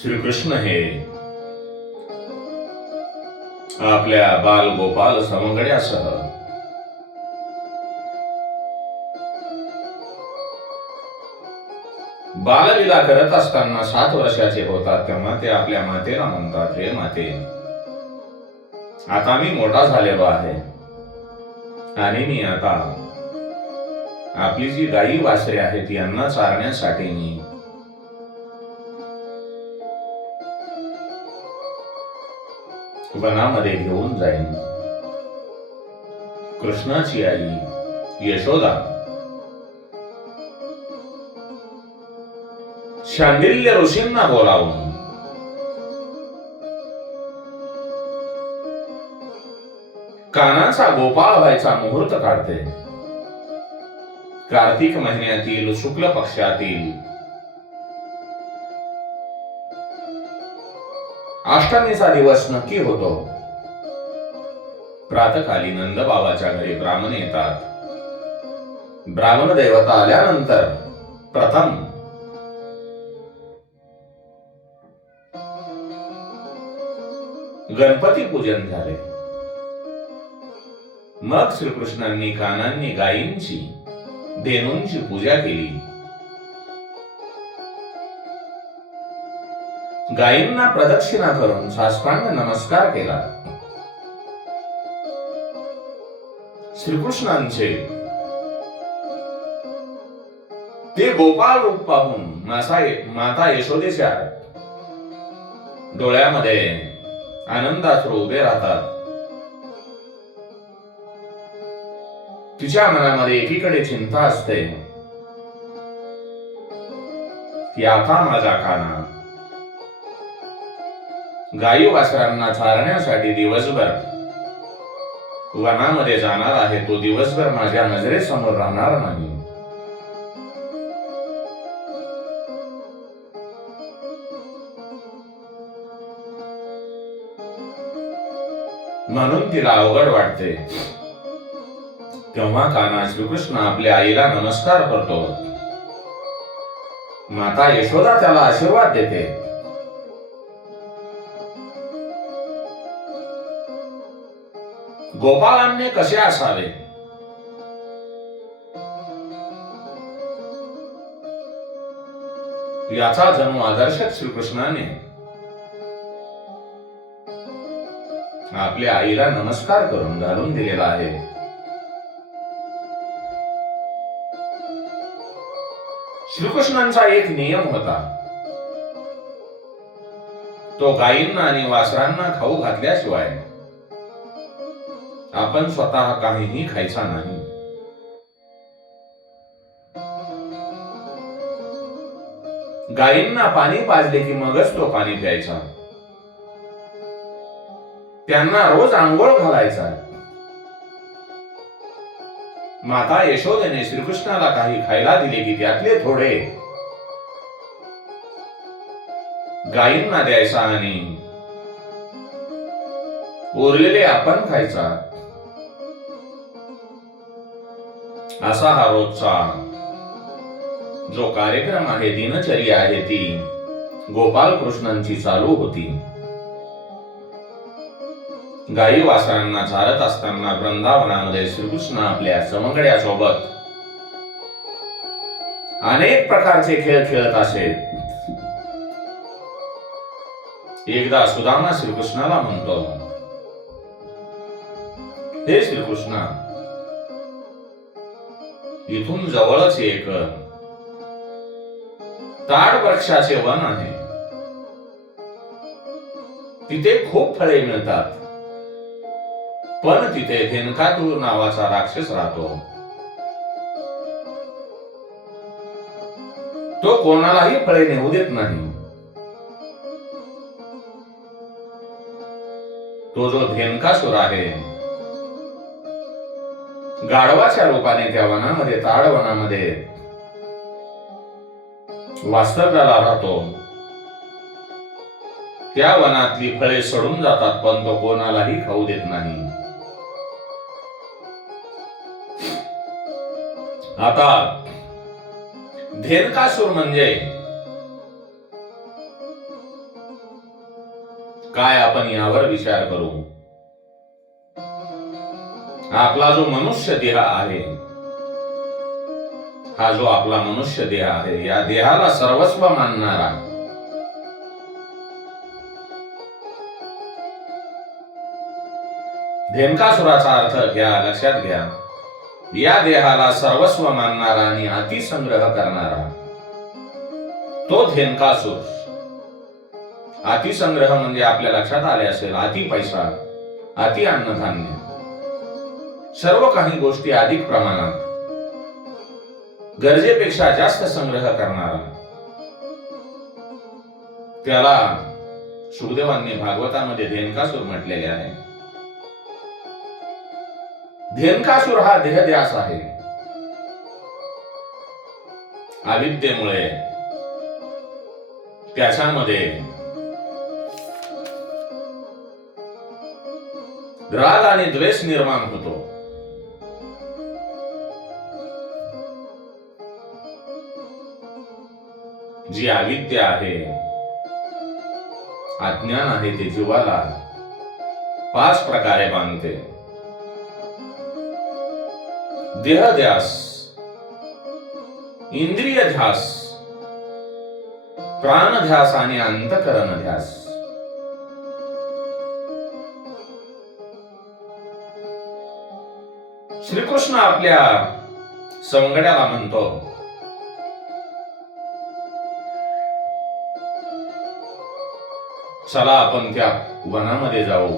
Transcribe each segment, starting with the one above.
श्रीकृष्ण हे आपल्या बाल गोपाल समगड्यासह बाललीला करत असताना 7 वर्षाचे होतात तेव्हा ते आपल्या मातेला म्हणतात, हे माते, आता मी मोठा झालेलो आहे आणि मी आता आपली जी गायी वासरे आहेत यांना चारण्यासाठी मी वनामध्ये घेऊन जाईन. कृष्णाची आई यशोदा शांडिल्य ऋषींना बोलावून कानाचा गोपाळ व्हायचा मुहूर्त काढते. कार्तिक महिन्यातील शुक्ल पक्षातील अष्टमीचा दिवस नक्की होतो. प्रातःकाली नंदबाबाच्या घरी ब्राह्मण येतात. ब्राह्मण देवता आल्यानंतर प्रथम गणपती पूजन झाले. मग श्रीकृष्णांनी कानांनी गायींची धेनूंची पूजा केली. गायींना प्रदक्षिणा करून साष्टांग नमस्कार केला. श्रीकृष्णांचे ते गोपाळ रूप पाहून माता यशोदेच्या डोळ्यामध्ये आनंदाश्रू उभे राहतात. तिच्या मनामध्ये एकीकडे चिंता असते की आता माझा काना गायी वासरांना चारण्यासाठी दिवसभर वनामध्ये जाणार आहे. तो दिवसभर माझ्या नजरेसमोर राहणार नाही. म्हणून तिला अवघड वाटते. तेव्हा कान्हा श्रीकृष्ण आपल्या आईला नमस्कार करतो. माता यशोदा त्याला आशीर्वाद देते. गोपाळांनी कसे असावे याचा जणू आदर्श श्रीकृष्णाने आपल्या आईला नमस्कार करून घालून दिलेला आहे. श्रीकृष्णांचा एक नियम होता. तो गायींना आणि वासरांना खाऊ घातल्याशिवाय आपण स्वतः काहीही खायचा नाही. गायींना पाणी पाजले की मगच तो पाणी प्यायचा. त्यांना रोज आंघोळ घालायचा. माता यशोदेने श्रीकृष्णाला काही खायला दिले की त्यातले थोडे गायींना द्यायचा आणि उरलेले आपण खायचा. असा हा रोजचा जो कार्यक्रम आहे, दिनचर्या आहे, ती गोपाल कृष्णांची चालू होती. गायी वासरांना चारत असताना वृंदावनामध्ये श्रीकृष्ण आपल्या समगड्यासोबत अनेक प्रकारचे खेळ खेळत असे. एकदा सुदामा श्रीकृष्णाला म्हणतो, हे श्रीकृष्ण, इथून जवळच एक ताड वृक्षाचे वन आहे. तिथे खूप फळे मिळतात, पण तिथे धेनुकासुर नावाचा राक्षस राहतो. तो कोणालाही फळे नेऊ देत नाही. तो जो धेनुकासुर आहे, गाढवाच्या रूपाने त्या वनामध्ये, ताड वनामध्ये वास्तव्याला राहतो. त्या वनातली फळे सडून जातात, पण तो कोणालाही खाऊ देत नाही. आता धेनुकासुर म्हणजे काय आपण यावर विचार करू? आपला जो मनुष्य देह आहे, हा जो आपला मनुष्य देह आहे, या देहाला सर्वस्व मानणारा, धेनुकासुराचा अर्थ घ्या, लक्षात घ्या. या देहाला सर्वस्व मानणारा आणि अतिसंग्रह करणारा तो धेनुकासुर. अतिसंग्रह म्हणजे आपल्या लक्षात आले असेल, अति पैसा, अति अन्नधान्य, सर्व काही गोष्टी अधिक प्रमाणात, गरजेपेक्षा जास्त संग्रह करणारा, त्याला शुकदेवांनी भागवतामध्ये धेनुकासुर म्हटलेले आहे. धेनुकासुर हा देहध्यास आहे. अविद्येमुळे त्याच्यामध्ये राग आणि द्वेष निर्माण होतो. जी अविद्या आहे, अज्ञान आहे, ते जीवाला 5 प्रकारे बांधते. देहध्यास, इंद्रिय ध्यास, प्राणध्यास आणि अंतकरण ध्यास. श्रीकृष्ण आपल्या सवंगड्याला म्हणतो, चला आपण त्या वनामध्ये जाऊ,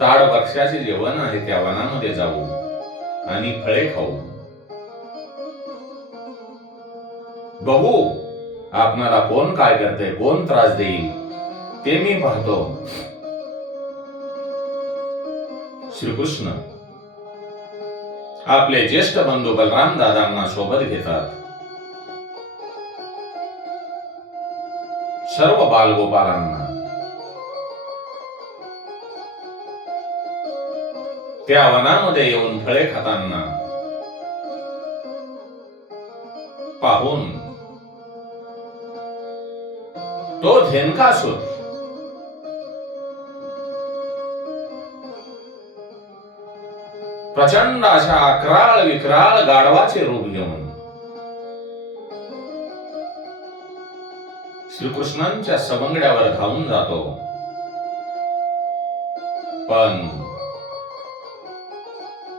ताड वृक्षाचे जे वन आहे त्या वनामध्ये जाऊ आणि फळे खाऊ. बघू आपणाला कोण काय करते, कोण त्रास देईल ते मी पाहतो. श्रीकृष्ण आपले ज्येष्ठ बंधू बलराम दादांना सोबत घेतात. सर्व बालगोपालांना त्या वनामध्ये येऊन फळे खाताना पाहून तो धेनुकासुर प्रचंड अशा अक्राळ विक्राळ गाढवाचे रूप घेऊन श्रीकृष्णांच्या सवंगड्यावर धावून जातो. पण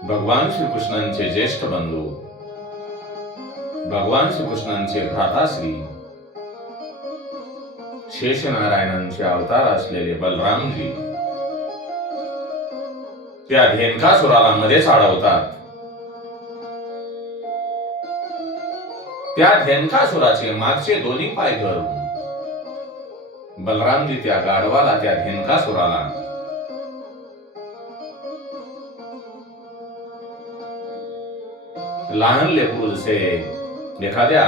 भगवान श्रीकृष्णांचे ज्येष्ठ बंधू, भगवान श्रीकृष्णांचे भ्राताश्री, शेषनारायणांचे अवतार असलेले बलरामजी त्या धेनुकासुराला मध्येच अडवतात. त्या धेनुकासुराचे मागचे दोन्ही पाय धरून बलरामजी त्या गाढवाला, त्या धेनुकासुराला लहान लेकरू जसे एखाद्या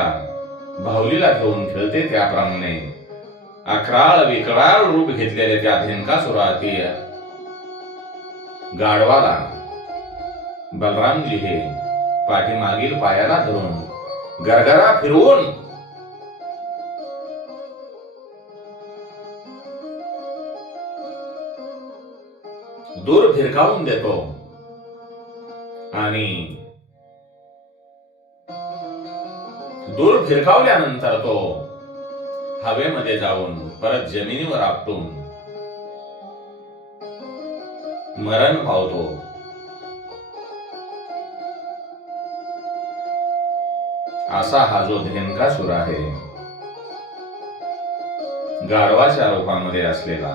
बाहुलीला घेऊन खेळते त्याप्रमाणे अक्राळ विक्राळ रूप घेतलेले त्या धेनुकासुराचे गाढवाला बलरामजी हे पाठीमागील पायाला धरून गरगरा फिरवून दूर फिरकावून देतो आणि दूर फिरकावल्यानंतर तो हवेमध्ये जाऊन परत जमिनीवर आपटून मरण पावतो. असा हा जो धेनुकासुर आहे, गाढवाच्या रूपामध्ये असलेला,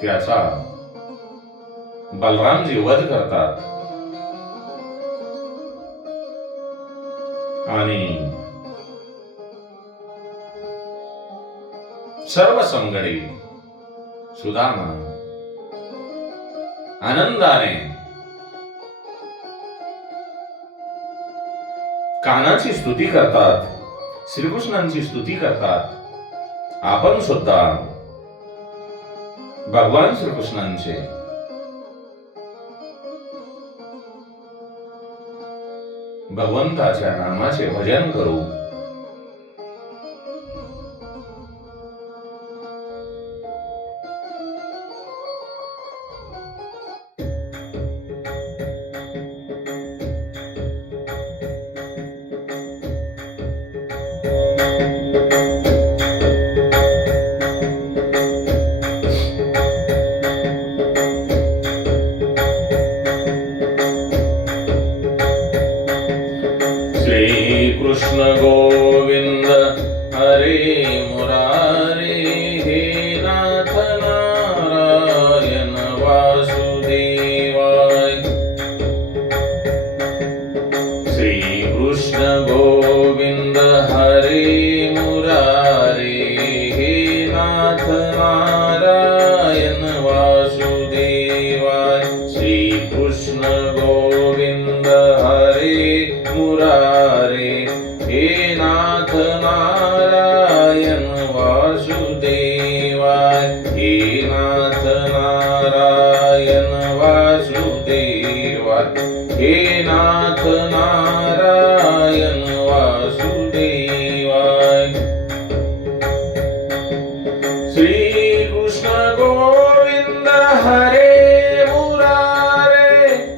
त्याचा बलरामजी वध करतात आणि सर्व समगडी सुदामा आनंदाने कानाची स्तुती करतात, श्रीकृष्णांची स्तुती करतात. आपण सुद्धा भगवान श्रीकृष्णांचे भगवंताच्या नामाचे भजन करू. कृष्ण गोविंद हरे मुरारे हे नाथ नारायण वासुदेवाय श्री कृष्ण गोविंद हरे मुरारे हे नाथ नारायण वासुदेवाय श्री कृष्ण गोविंद हरे मुरारे हे नाथ नारायण वासुदेवाय हे नाथ नारायण वासुदेवाय हे नाथ नारायण वासुदेवाय श्री कृष्ण गोविंद हरे मुरारे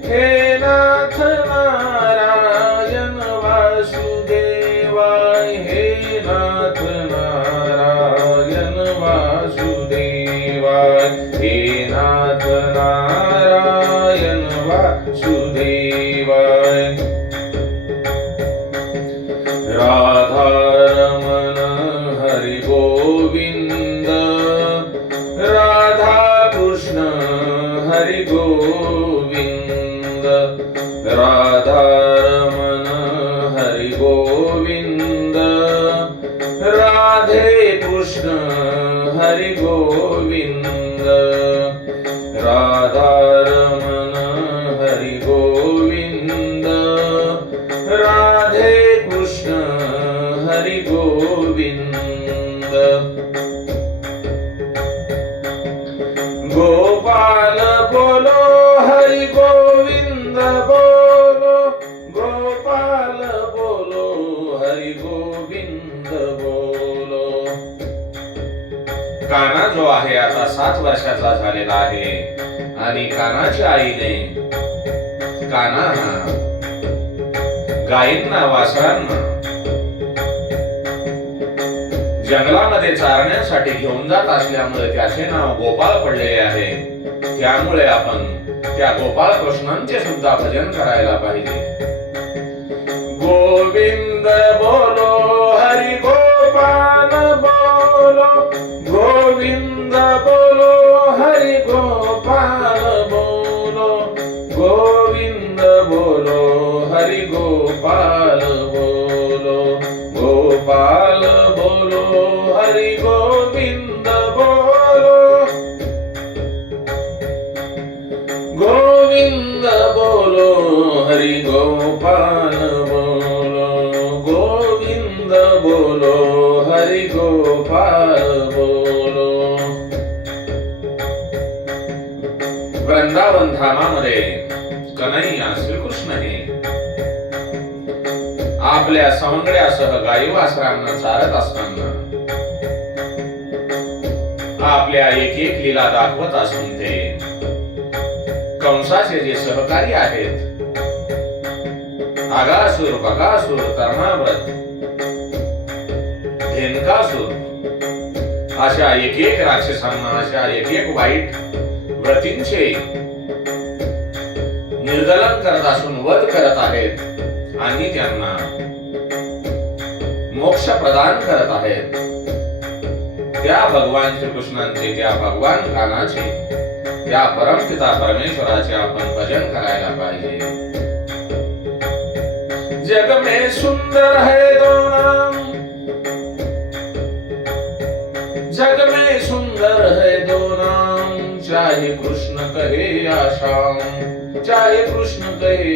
हे नाथ नारायण वासुदेवाय हे नाथ नारायण वासुदेवाय हे नाथ नारायण वासुदेवाय राधा रमण हरि गोविंद राधा कृष्ण हरि गोविंद राधा रमण हरि गोविंद राधे कृष्ण हरि गोविंद राधा रमण हरि गोविंद राधे कृष्ण हरि गोविंद गोपाल बोलो हरि गोविंद बोलो गोपाल बोलो हरि गोविंद बोलो कान्हा जो आहे आता 7 वर्षाचा झालेला आहे आणि कान्हाच्या आईने कान्हांना गायींना वासरांना जंगलामध्ये चारण्यासाठी घेऊन जात असल्यामुळे त्याचे नाव गोपाळ पडलेले आहे. त्यामुळे आपण त्या गोपाळ कृष्णांचे सुद्धा भजन करायला पाहिजे. गोविंद बोलो हरि गोपाल बोलो गोविंद बोलो हरि गोपाल बोलो गोविंद बोलो हरि गोपाल बोलो गोपाल बोलो हरि गोविंद बोलो गोविंद बोलो हरि गोपाल बोलो गोविंद बोलो हरि गोपाल बोलो. वृंदावन धामामध्ये कन्हैया श्रीकृष्ण हे आपल्या सवंगड्यासह गायी वासरांना चारत असताना आपल्या एक एक लीला दाखवत असून ते कंसाचे जे सहकारी आहेत आगासूर बकासूर कर्णाव्रत धेनुकासूर अशा एक एक राक्षसांना अशा एक एक वाईट व्रतींचे निर्दलन करत असून वध करत आहेत आणि त्यांना मोक्ष प्रदान करत आहेत. त्या भगवान श्रीकृष्णांचे त्या भगवान कान्हाचे त्या परमपिता परमेश्वराचे आपण भजन करायला पाहिजे. जग में सुंदर है दो नाम जग में सुंदर है दो नाम चाहे कृष्ण कहे या श्याम चाहे कृष्ण कहे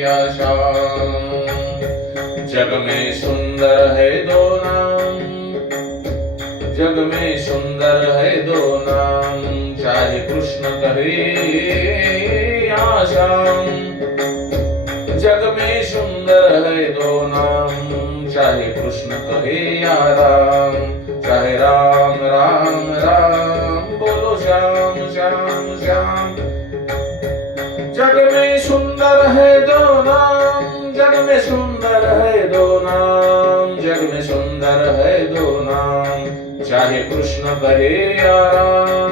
या श्याम. जग में सुंदर है दो नाम जग में सुंदर है दो नाम चाहे कृष्ण कहे या श्याम. जग में सुंदर है दो नाम चाहे कृष्ण कहे या राम चाहे राम राम राम बोलो श्याम श्याम श्याम. जग में सुंदर है दो नाम जग में सुंदर है दो नाम जग में सुंदर है दो नाम चाहे कृष्ण कहे या राम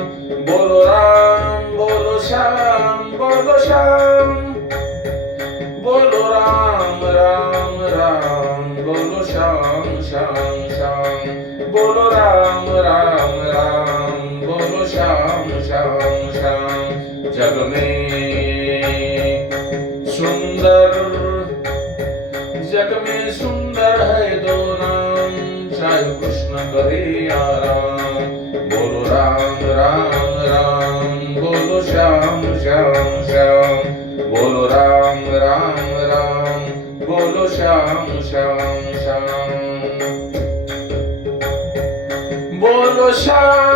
बोलो राम बोलो श्याम बोलो श्याम बोलो राम राम राम जग में सुंदर है दो नाम, चाहे कृष्ण करे या राम। बोलो राम राम राम, बोलो श्याम श्याम श्याम। बोलो राम राम राम, बोलो श्याम श्याम श्याम। बोलो श्याम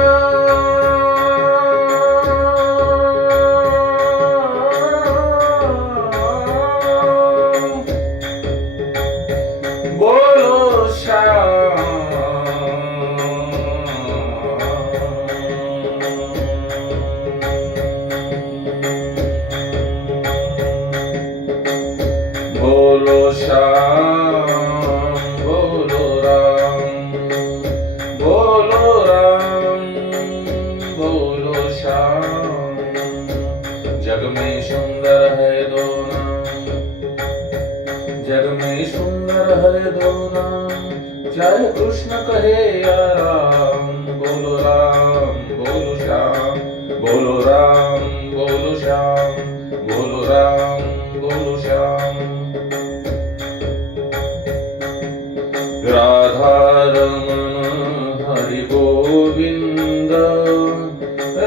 बोलो श्याम। बोलो श्याम बोलो राम, बोलो राम बोलो श्याम। जग में सुंदर है दो नाम, जग में सुंदर है दो नाम, चाहे कृष्ण कहे या राम। बोलो राम बोलो श्याम, बोलो राम बोलो श्याम। बोलो राम बोलो श्याम। राधा रमण हरि गोविंद,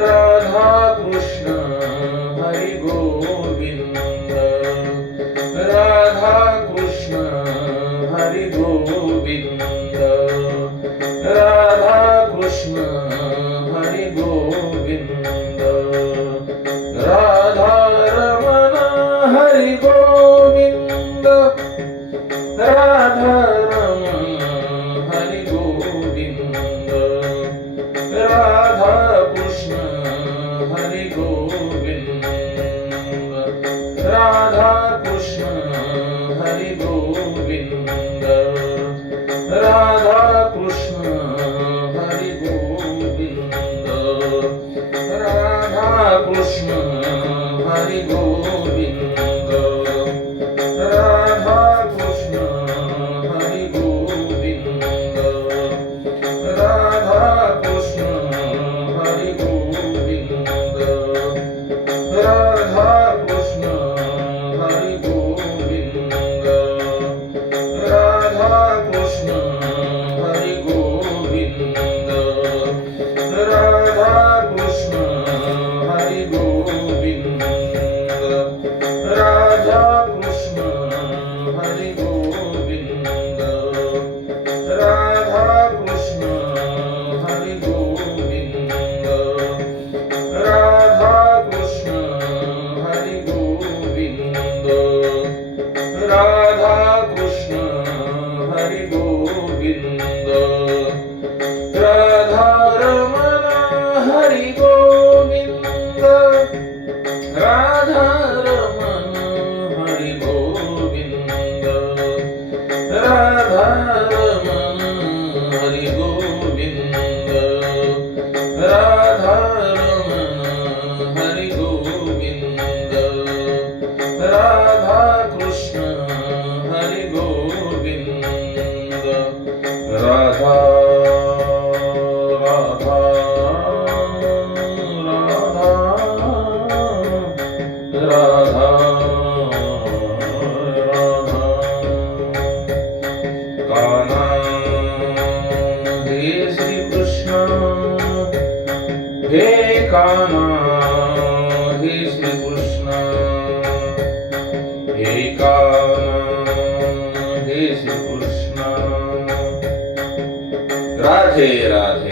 राधा कृष्ण हरि गोविंद। राधा कृष्ण हरि गोविंद, राधा कृष्ण हरि गोविंद। राधा रमण हरि गोविंद, राधा रमण हरि गोविंद। राधा कृष्ण हरि गोविंद, राधा कृष्ण हरि गोविंद। राधा कृष्ण हरि गोविंद, राधा कृष्ण हरि गोविंद। राधा कृष्ण हरि गोविंद, राधा कृष्ण हरि गोविंद। राधा कृष्ण हरि गोविंद, राधा कृष्ण हरि गोविंद। राधा कृष्ण हरि गोविंद, राधा कृष्ण हरि गोविंद। राधा कृष्ण हरि गोविंद, राधा कृष्ण हरि गोविंद। राधा कृष्ण हरि गोविंद। राधा रमण हरि गोविंद, राधा रमण हरि गोविंद। राधा रमण हरि गोविंद, राधा रमण हरि गोविंद। राधा कृष्ण हरि गोविंद। राधा राधा राधा राधा राधा। कान्हा हे श्री कृष्ण, हे कान्हा हे श्री कृष्ण। हे कान्हा हे श्री कृष्ण। राधे राधे।